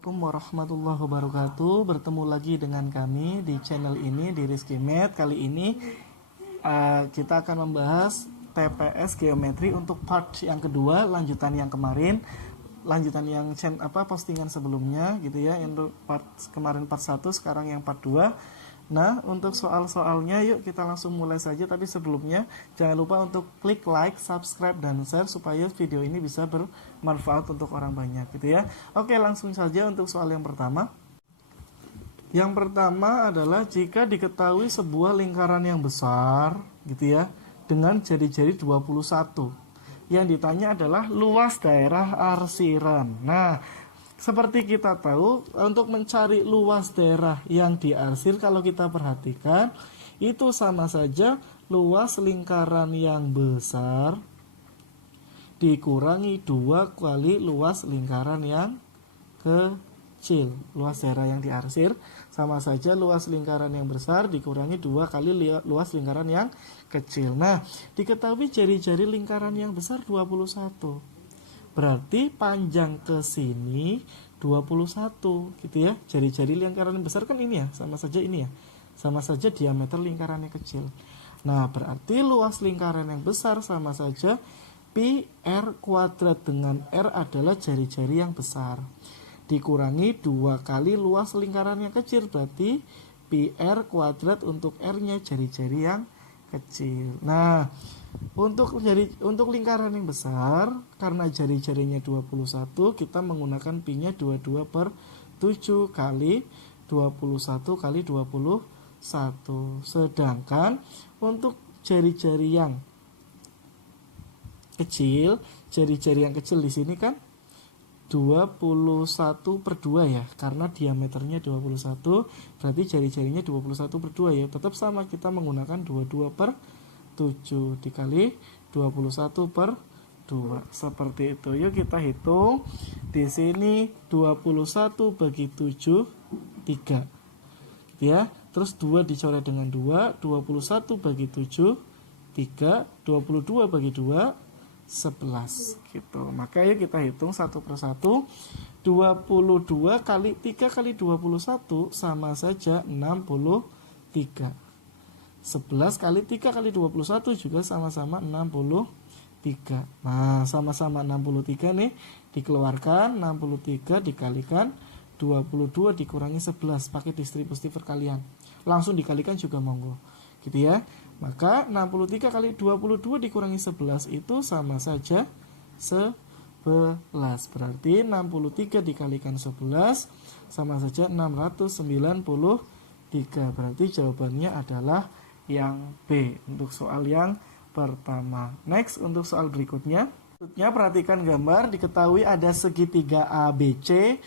Assalamualaikum warahmatullahi wabarakatuh. Bertemu lagi dengan kami di channel ini di Rizky Med. Kali ini kita akan membahas TPS geometri untuk part yang kedua, lanjutan yang kemarin, lanjutan yang postingan sebelumnya gitu ya. Untuk part kemarin part 1, sekarang yang part 2. Nah, untuk soal-soalnya yuk kita langsung mulai saja. Tapi sebelumnya jangan lupa untuk klik like, subscribe, dan share supaya video ini bisa bermanfaat untuk orang banyak gitu ya. Oke, langsung saja untuk soal yang pertama. Yang pertama adalah jika diketahui sebuah lingkaran yang besar gitu ya dengan jari-jari 21. Yang ditanya adalah luas daerah arsiran. Nah, seperti kita tahu, untuk mencari luas daerah yang diarsir, kalau kita perhatikan, itu sama saja luas lingkaran yang besar dikurangi 2 kali luas lingkaran yang kecil. Luas daerah yang diarsir sama saja luas lingkaran yang besar dikurangi 2 kali luas lingkaran yang kecil. Nah, diketahui jari-jari lingkaran yang besar 21. Berarti panjang ke sini 21 gitu ya. Jari-jari lingkaran yang besar kan ini ya, sama saja ini ya. Sama saja diameter lingkarannya kecil. Nah, berarti luas lingkaran yang besar sama saja pi r kuadrat, dengan r adalah jari-jari yang besar. Dikurangi 2 kali luas lingkaran yang kecil, berarti pi r kuadrat untuk r-nya jari-jari yang kecil. Nah, untuk lingkaran yang besar, karena jari-jarinya 21, kita menggunakan pi-nya 22/7 kali 21 kali 21. Sedangkan untuk jari-jari yang kecil, jari-jari yang kecil di sini kan 21/2 ya, karena diameternya 21, berarti jari-jarinya 21/2 ya. Tetap sama, kita menggunakan 22/7 dikali 21/2 seperti itu. Yuk kita hitung. Di sini 21 bagi 7 3 ya. Terus 2 dicoret dengan 2, 21 bagi 7 3, 22 bagi 2 11 gitu. Maka yuk kita hitung satu persatu. 22 kali 3 kali 21 sama saja 63. 11 kali 3 kali 21 juga sama-sama 63. Nah, sama-sama 63 nih dikeluarkan, 63 dikalikan 22 dikurangi 11 pakai distribusi perkalian. Langsung dikalikan juga monggo. Gitu ya. Maka 63 kali 22 dikurangi 11 itu sama saja 11. Berarti 63 dikalikan 11 sama saja 693. Berarti jawabannya adalah yang B untuk soal yang pertama. Next, untuk soal berikutnya. Perhatikan gambar, diketahui ada segitiga ABC.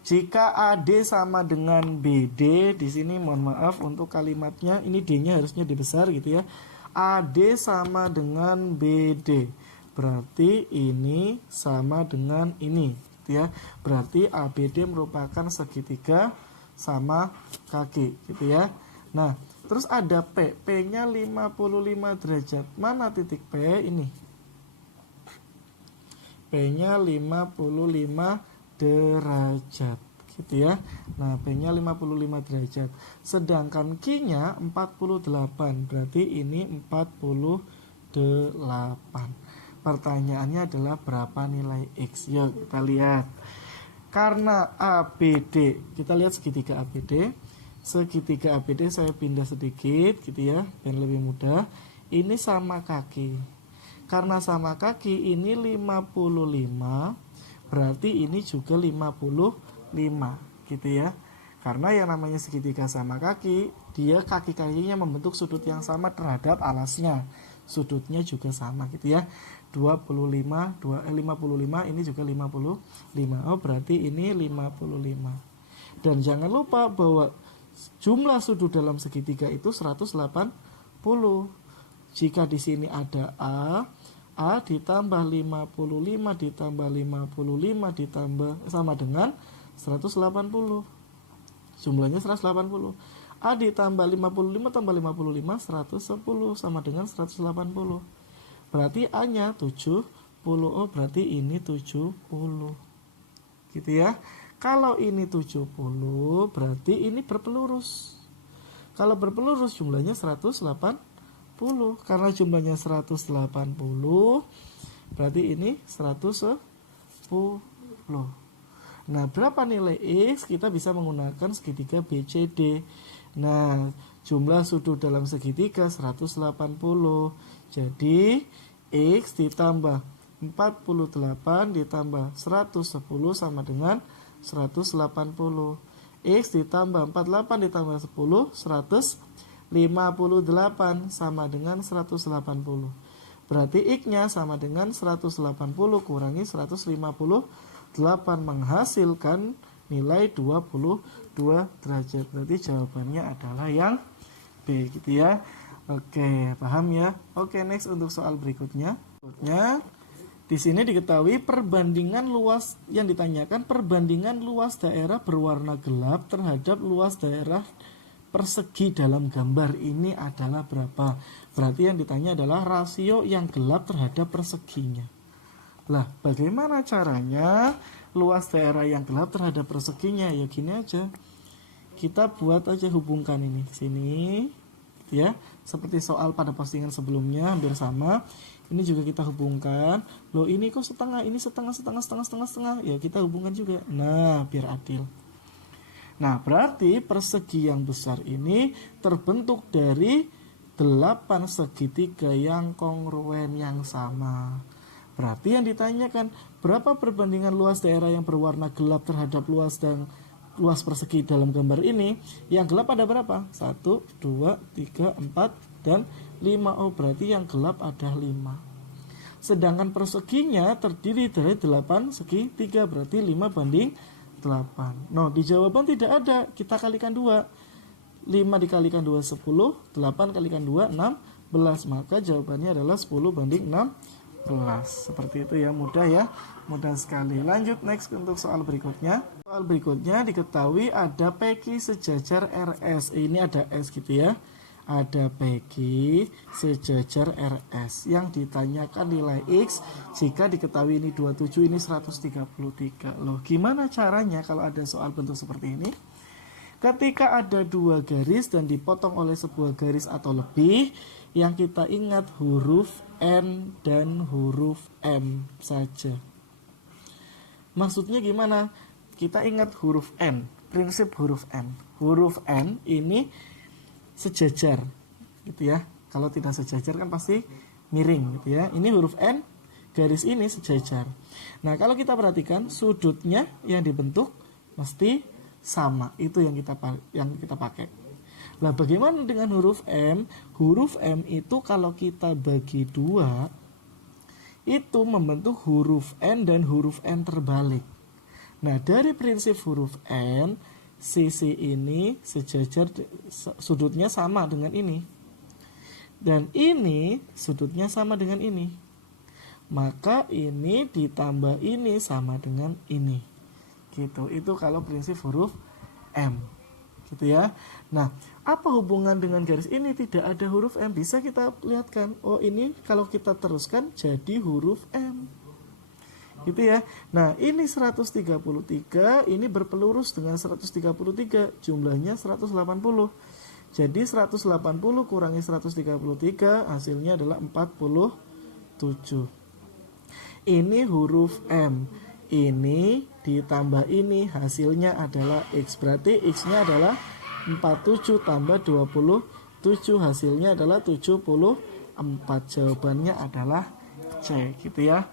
Jika AD sama dengan BD, di sini mohon maaf untuk kalimatnya, ini D-nya harusnya dibesar gitu ya. AD sama dengan BD. Berarti ini sama dengan ini gitu ya. Berarti ABD merupakan segitiga sama kaki gitu ya. Nah, terus ada P. P-nya 55 derajat. Mana titik P? Ini. P-nya 55 derajat gitu ya. Nah, P-nya 55 derajat. Sedangkan Q-nya 48. Berarti ini 48. Pertanyaannya adalah berapa nilai X? Yuk kita lihat. Karena ABD, kita lihat segitiga ABD. Segitiga ABD saya pindah sedikit gitu ya, biar lebih mudah. Ini sama kaki. Karena sama kaki ini 55, berarti ini juga 55 gitu ya. Karena yang namanya segitiga sama kaki, dia kaki-kakinya membentuk sudut yang sama terhadap alasnya. Sudutnya juga sama gitu ya. 55 ini juga 55. Oh, berarti ini 55. Dan jangan lupa bahwa jumlah sudut dalam segitiga itu 180. Jika di sini ada A ditambah 55 ditambah 55 ditambah sama dengan 180. Jumlahnya 180. A ditambah 55 tambah 55 110 sama dengan 180. Berarti A-nya 70. Oh, berarti ini 70. Gitu ya. Kalau ini 70, berarti ini berpelurus. Kalau berpelurus jumlahnya 180. Karena jumlahnya 180, berarti ini 110. Nah, berapa nilai X? Kita bisa menggunakan segitiga BCD. Nah, jumlah sudut dalam segitiga 180. Jadi, X ditambah 48 ditambah 110 sama dengan 180. X ditambah 48 ditambah 10, 158 sama dengan 180. Berarti X-nya sama dengan 180 kurangi 158 menghasilkan nilai 22 derajat. Berarti jawabannya adalah yang B gitu ya. Oke, paham ya? Oke, next untuk soal berikutnya. Di sini diketahui perbandingan luas yang ditanyakan, perbandingan luas daerah berwarna gelap terhadap luas daerah persegi dalam gambar ini adalah berapa? Berarti yang ditanya adalah rasio yang gelap terhadap perseginya. Lah, bagaimana caranya luas daerah yang gelap terhadap perseginya? Ya gini aja. Kita buat aja hubungkan ini sini ya. Seperti soal pada postingan sebelumnya hampir sama. Ini juga kita hubungkan. Loh, ini kok setengah, ini setengah. Ya kita hubungkan juga. Nah, biar adil. Nah, berarti persegi yang besar ini terbentuk dari 8 segitiga yang kongruen yang sama. Berarti yang ditanyakan, berapa perbandingan luas daerah yang berwarna gelap terhadap luas persegi dalam gambar ini? Yang gelap ada berapa? 1, 2, 3, 4, dan 5. Oh, berarti yang gelap ada 5. Sedangkan perseginya terdiri dari 8 segitiga, berarti 5 banding 8. No, di jawaban tidak ada, kita kalikan 2. 5 dikalikan 2, 10. 8 kalikan 2, 16. Maka jawabannya adalah 10 banding 16. Seperti itu ya, mudah ya. Mudah sekali. Lanjut next untuk soal berikutnya. Soal berikutnya diketahui ada PQ sejajar RS. Ini ada S gitu ya. Ada PQ sejajar RS. Yang ditanyakan nilai X jika diketahui ini 27, ini 133. Loh, gimana caranya kalau ada soal bentuk seperti ini? Ketika ada 2 garis dan dipotong oleh sebuah garis atau lebih, yang kita ingat huruf N dan huruf M saja. Maksudnya gimana? Kita ingat huruf N, prinsip huruf N. Huruf N ini sejajar gitu ya. Kalau tidak sejajar kan pasti miring gitu ya. Ini huruf N, garis ini sejajar. Nah, kalau kita perhatikan sudutnya yang dibentuk mesti sama. Itu yang kita pakai. Nah, bagaimana dengan huruf M? Huruf M itu kalau kita bagi 2 itu membentuk huruf N dan huruf N terbalik. Nah, dari prinsip huruf N, sisi ini sejajar, sudutnya sama dengan ini. Dan ini sudutnya sama dengan ini. Maka ini ditambah ini sama dengan ini. Gitu. Itu kalau prinsip huruf M. Gitu ya. Nah, apa hubungan dengan garis ini? Tidak ada huruf M. Bisa kita lihatkan. Oh, ini kalau kita teruskan jadi huruf M. Gitu ya. Nah, ini 133, ini berpelurus dengan 133, jumlahnya 180. Jadi 180 kurangi 133 hasilnya adalah 47. Ini huruf M. Ini ditambah ini hasilnya adalah X. Berarti X-nya adalah 47 tambah 27, hasilnya adalah 74. Jawabannya adalah C. Gitu ya.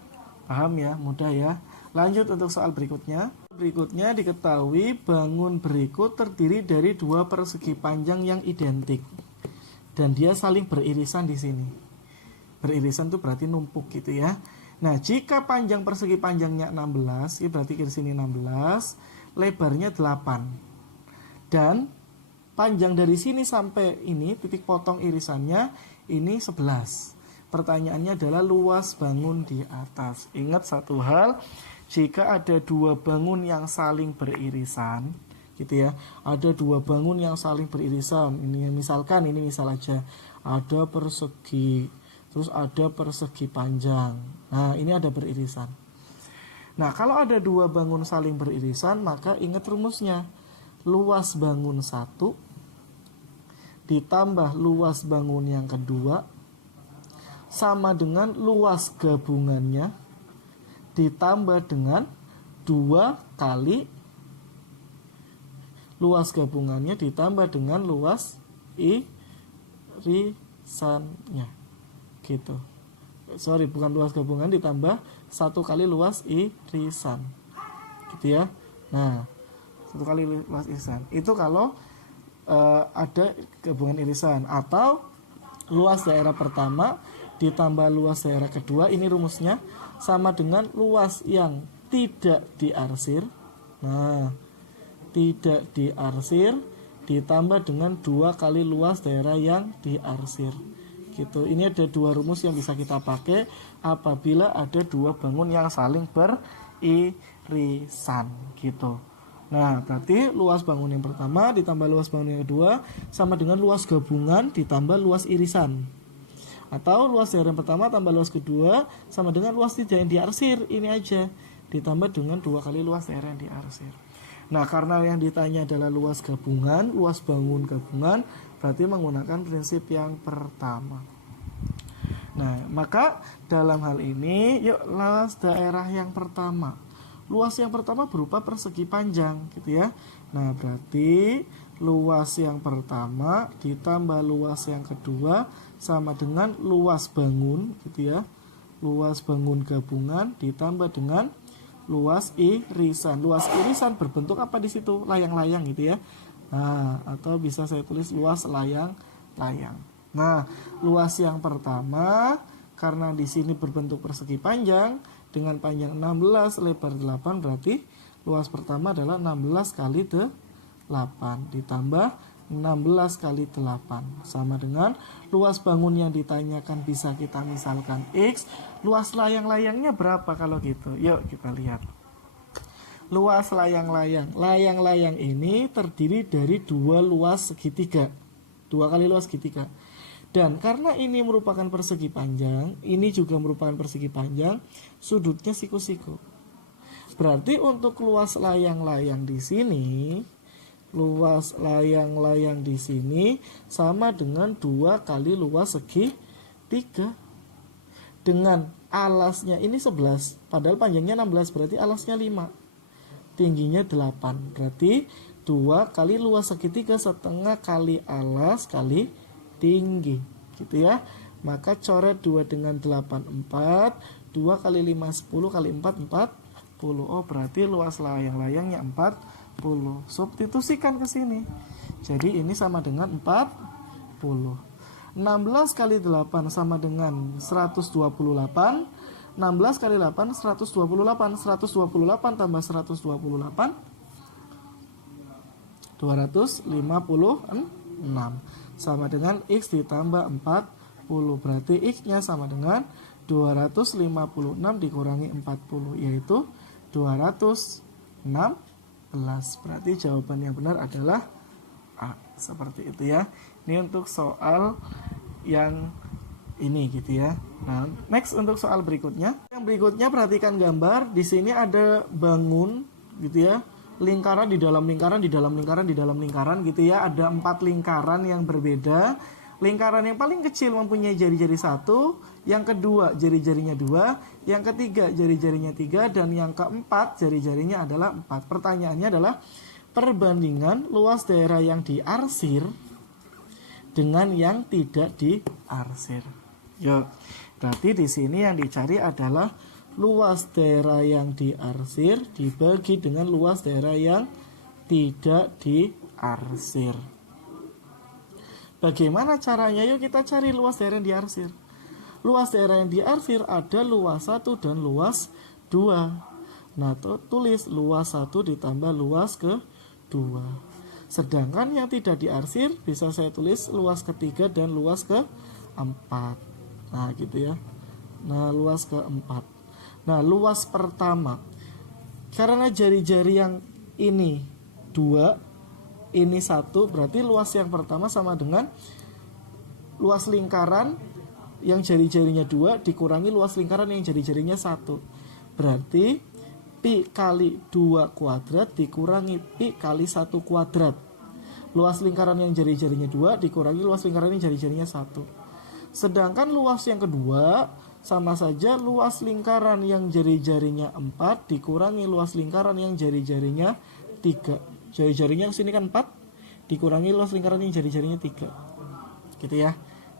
Paham ya, mudah ya. Lanjut untuk soal berikutnya. Berikutnya diketahui bangun berikut terdiri dari 2 persegi panjang yang identik. Dan dia saling beririsan di sini. Beririsan itu berarti numpuk gitu ya. Nah, jika panjang persegi panjangnya 16, ini berarti di sini 16, lebarnya 8. Dan panjang dari sini sampai ini, titik potong irisannya, ini 11. Pertanyaannya adalah luas bangun di atas. Ingat satu hal, jika ada 2 bangun yang saling beririsan, gitu ya. Ada 2 bangun yang saling beririsan. Ini misalkan, ini misal aja. Ada persegi, terus ada persegi panjang. Nah, ini ada beririsan. Nah, kalau ada dua bangun saling beririsan, maka ingat rumusnya. Luas bangun satu ditambah luas bangun yang kedua sama dengan luas gabungannya ditambah dengan 2 kali luas gabungannya ditambah dengan luas irisannya. Gitu. Sorry, bukan luas gabungan ditambah 1 kali luas irisan. Gitu ya. Nah, 1 kali luas irisan. Itu kalau ada gabungan irisan. Atau luas daerah pertama ditambah luas daerah kedua, ini rumusnya sama dengan luas yang tidak diarsir. Nah, tidak diarsir ditambah dengan 2 kali luas daerah yang diarsir. Gitu. Ini ada 2 rumus yang bisa kita pakai apabila ada 2 bangun yang saling beririsan. Gitu. Nah, berarti luas bangun yang pertama ditambah luas bangun yang kedua sama dengan luas gabungan ditambah luas irisan. Atau luas daerah yang pertama tambah luas kedua sama dengan luas tidak yang diarsir. Ini aja ditambah dengan 2 kali luas daerah yang diarsir. Nah, karena yang ditanya adalah luas gabungan, luas bangun gabungan, berarti menggunakan prinsip yang pertama. Nah, maka dalam hal ini, yuk luas daerah yang pertama. Luas yang pertama berupa persegi panjang, gitu ya. Nah, berarti luas yang pertama ditambah luas yang kedua sama dengan luas bangun, gitu ya. Luas bangun gabungan ditambah dengan luas irisan. Luas irisan berbentuk apa di situ? Layang-layang, gitu ya. Nah, atau bisa saya tulis luas layang-layang. Nah, luas yang pertama karena di sini berbentuk persegi panjang dengan panjang 16, lebar 8, berarti luas pertama adalah 16 kali 8 ditambah 16 kali 8 sama dengan luas bangun yang ditanyakan bisa kita misalkan X. Luas layang-layangnya berapa kalau gitu? Yuk kita lihat. Luas layang-layang. Layang-layang ini terdiri dari 2 luas segitiga. 2 kali luas segitiga. Dan karena ini merupakan persegi panjang, ini juga merupakan persegi panjang, sudutnya siku-siku. Berarti untuk luas layang-layang di sini, luas layang-layang di sini sama dengan 2 kali luas segitiga. Dengan alasnya ini 11, padahal panjangnya 16, berarti alasnya 5. Tingginya 8, berarti 2 kali luas segitiga setengah kali alas kali tinggi, gitu ya. Maka coret 2 dengan 8, 4, 2 kali 5, 10 kali 4, 40. Oh, berarti luas layang-layangnya 40. Substitusikan ke sini. Jadi ini sama dengan 40. 16 kali 8 sama dengan 128. 16 kali 8, 128. 128 tambah 128, 256. Sama dengan X ditambah 40. Berarti X-nya sama dengan 256 dikurangi 40, yaitu 216. Berarti jawaban yang benar adalah A. Seperti itu ya. Ini untuk soal yang ini gitu ya. Nah, next untuk soal berikutnya. Yang berikutnya perhatikan gambar. Di sini ada bangun gitu ya. Lingkaran di dalam lingkaran, di dalam lingkaran, di dalam lingkaran gitu ya. Ada 4 lingkaran yang berbeda. Lingkaran yang paling kecil mempunyai jari-jari 1, yang kedua jari-jarinya 2, yang ketiga jari-jarinya 3, dan yang keempat jari-jarinya adalah 4. Pertanyaannya adalah perbandingan luas daerah yang diarsir dengan yang tidak diarsir. Yuk, berarti di sini yang dicari adalah luas daerah yang diarsir dibagi dengan luas daerah yang tidak diarsir. Bagaimana caranya? Yuk kita cari luas daerah yang diarsir. Luas daerah yang diarsir ada luas 1 dan luas 2. Nah, tulis luas 1 ditambah luas kedua. Sedangkan yang tidak diarsir bisa saya tulis luas ketiga dan luas keempat. Nah, gitu ya. Nah, luas keempat. Nah, luas pertama, karena jari-jari yang ini 2, ini 1, berarti luas yang pertama sama dengan luas lingkaran yang jari-jarinya 2 dikurangi luas lingkaran yang jari-jarinya 1. Berarti Pi kali 2 kuadrat dikurangi Pi kali 1 kuadrat. Luas lingkaran yang jari-jarinya 2 dikurangi luas lingkaran yang jari-jarinya 1. Sedangkan luas yang kedua sama saja luas lingkaran yang jari-jarinya 4 dikurangi luas lingkaran yang jari-jarinya 3. Jari-jarinya sini kan 4 dikurangi luas lingkaran yang jari-jarinya 3. Gitu ya.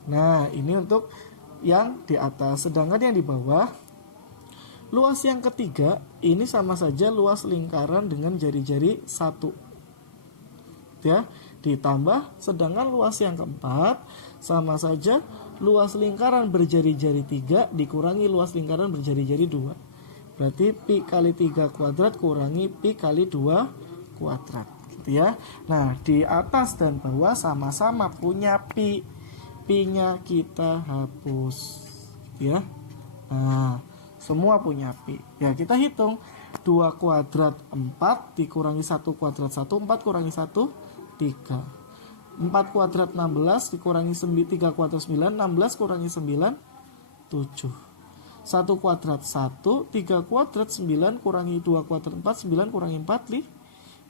Nah, ini untuk yang di atas. Sedangkan yang di bawah, luas yang ketiga ini sama saja luas lingkaran dengan jari-jari 1. Ya, ditambah sedangkan luas yang keempat sama saja luas lingkaran berjari-jari 3 dikurangi luas lingkaran berjari-jari 2. Berarti Pi kali 3 kuadrat kurangi Pi kali 2 kuadrat. Gitu ya. Nah, di atas dan bawah sama-sama punya Pi. Pi-nya kita hapus. Ya. Nah, semua punya Pi. Ya, kita hitung. 2 kuadrat 4 dikurangi 1 kuadrat 1. 4 kurangi 1, 3. 4 kuadrat 16 dikurangi 3 kuadrat 9. 16 kurangi 9, 7. 1 kuadrat 1. 3 kuadrat 9 kurangi 2 kuadrat 4. 9 kurangi 4,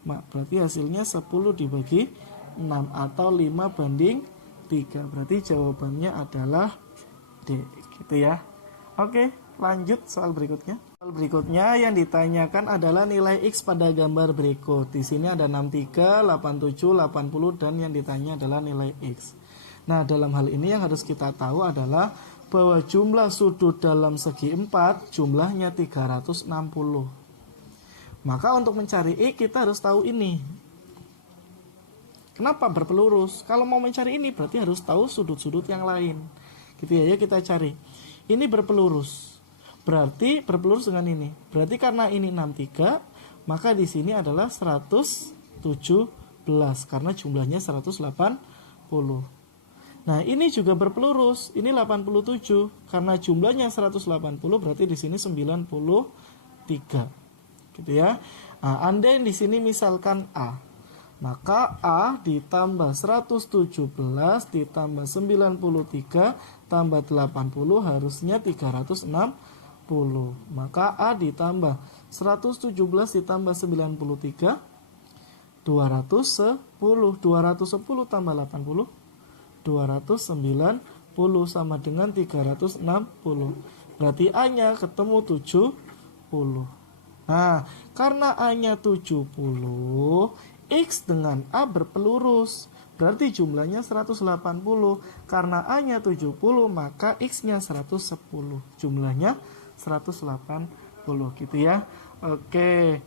5. Berarti hasilnya 10 dibagi 6 atau 5 banding 3. Berarti jawabannya adalah D. Gitu ya. Oke, lanjut soal berikutnya. Soal berikutnya yang ditanyakan adalah nilai X pada gambar berikut. Di sini ada 63, 87, 80 dan yang ditanya adalah nilai X. Nah, dalam hal ini yang harus kita tahu adalah bahwa jumlah sudut dalam segi 4 jumlahnya 360. Maka untuk mencari X kita harus tahu ini. Kenapa berpelurus? Kalau mau mencari ini berarti harus tahu sudut-sudut yang lain. Gitu ya, kita cari. Ini berpelurus. Berarti berpelurus dengan ini. Berarti karena ini 63, maka di sini adalah 117 karena jumlahnya 180. Nah, ini juga berpelurus. Ini 87 karena jumlahnya 180 berarti di sini 93. Gitu ya. Nah, andai di sini misalkan A. Maka A ditambah 117 ditambah 93 tambah 80 harusnya 360. Maka A ditambah 117 ditambah 93 210. 210 tambah 80 290 sama dengan 360. Berarti A-nya ketemu 70. Nah, karena A-nya 70, X dengan A berpelurus. Berarti jumlahnya 180. Karena A-nya 70, maka X-nya 110. Jumlahnya 180 gitu ya. Oke,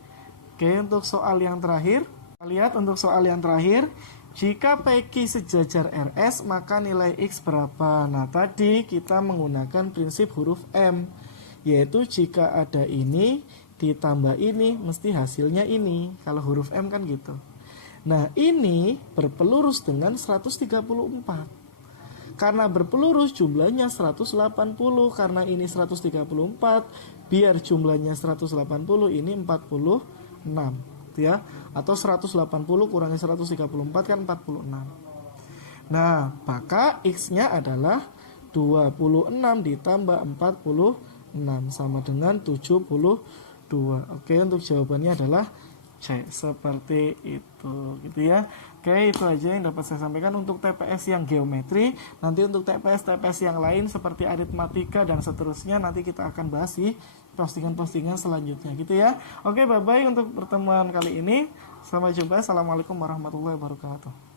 untuk soal yang terakhir, kita lihat untuk soal yang terakhir, jika PQ sejajar RS maka nilai X berapa? Nah, tadi kita menggunakan prinsip huruf M, yaitu jika ada ini ditambah ini mesti hasilnya ini. Kalau huruf M kan gitu. Nah, ini berpelurus dengan 134. Karena berpelurus jumlahnya 180. Karena ini 134, biar jumlahnya 180, ini 46 ya. Atau 180 kurangi 134 kan 46. Nah, maka X-nya adalah 26 ditambah 46 sama dengan 72. Oke, untuk jawabannya adalah C, seperti itu gitu ya. Oke, itu aja yang dapat saya sampaikan untuk TPS yang geometri. Nanti untuk TPS yang lain seperti aritmatika dan seterusnya nanti kita akan bahas di postingan-postingan selanjutnya gitu ya. Oke, bye-bye untuk pertemuan kali ini. Sampai jumpa. Assalamualaikum warahmatullahi wabarakatuh.